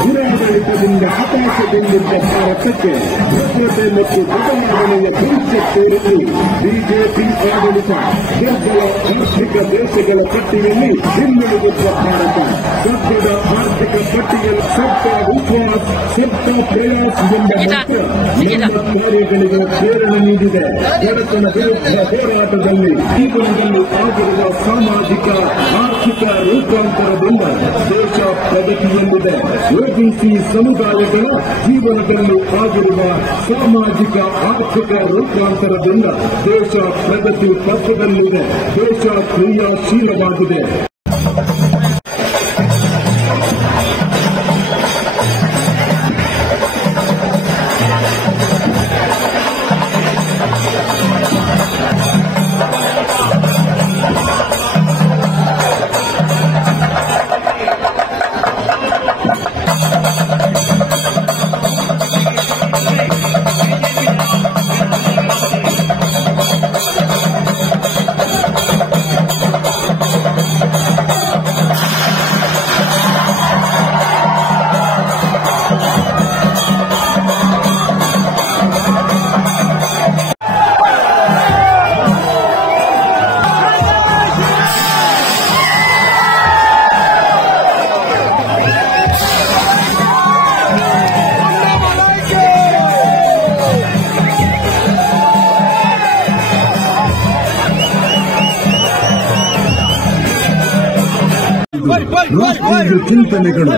ದುರಾಡಳಿತದಿಂದ ಹತಾಶೆಗೊಂಡಿದ್ದ ಭಾರತಕ್ಕೆ ಭದ್ರತೆ ಮತ್ತು ಬದಲಾವಣೆಯ ಭವಿಷ್ಯ ತೋರಲು ಬಿಜೆಪಿ ಆಡಳಿತ ದುರ್ಬಲ ಆರ್ಥಿಕ ದೇಶಗಳ ಪಟ್ಟಿಯಲ್ಲಿ ಹಿನ್ನಡೆದಿದ್ದ ಭಾರತ ಸದ್ಯದ ಆರ್ಥಿಕ ಪಟ್ಟಿಯಲ್ಲಿ ಸಬ್ಕಾ ವಿಶ್ವಾಸ್ ಸಬ್ಕಾ ಪ್ರಯಾಸ್ ಎಂಬ ಮಂತ್ರ ನಮ್ಮ ಕಾರ್ಯಗಳಿಗೆ ಪ್ರೇರಣೆ ನೀಡಿದೆ. ಬಡತನ ವಿರುದ್ಧ ಹೋರಾಟದಲ್ಲಿ ಜೀವನದಲ್ಲಿ ಆಗಿರುವ ಸಾಮಾಜಿಕ ಆರ್ಥಿಕ ರೂಪಾಂತರದಿಂದ ದೇಶ ಪ್ರಗತಿಯಲ್ಲಿದೆ. ಒಬಿಸಿ ಸಮುದಾಯಗಳ ಜೀವನದಲ್ಲಿ ಆಗಿರುವ ಸಾಮಾಜಿಕ ಆರ್ಥಿಕ ರೂಪಾಂತರದಿಂದ ದೇಶ ಪ್ರಗತಿ ಪಥದಲ್ಲಿದೆ. ದೇಶ ಕ್ರಿಯಾಶೀಲವಾಗಿದೆ. ರಾಷ್ಟ್ರೀಯ ಚಿಂತನೆಗಳು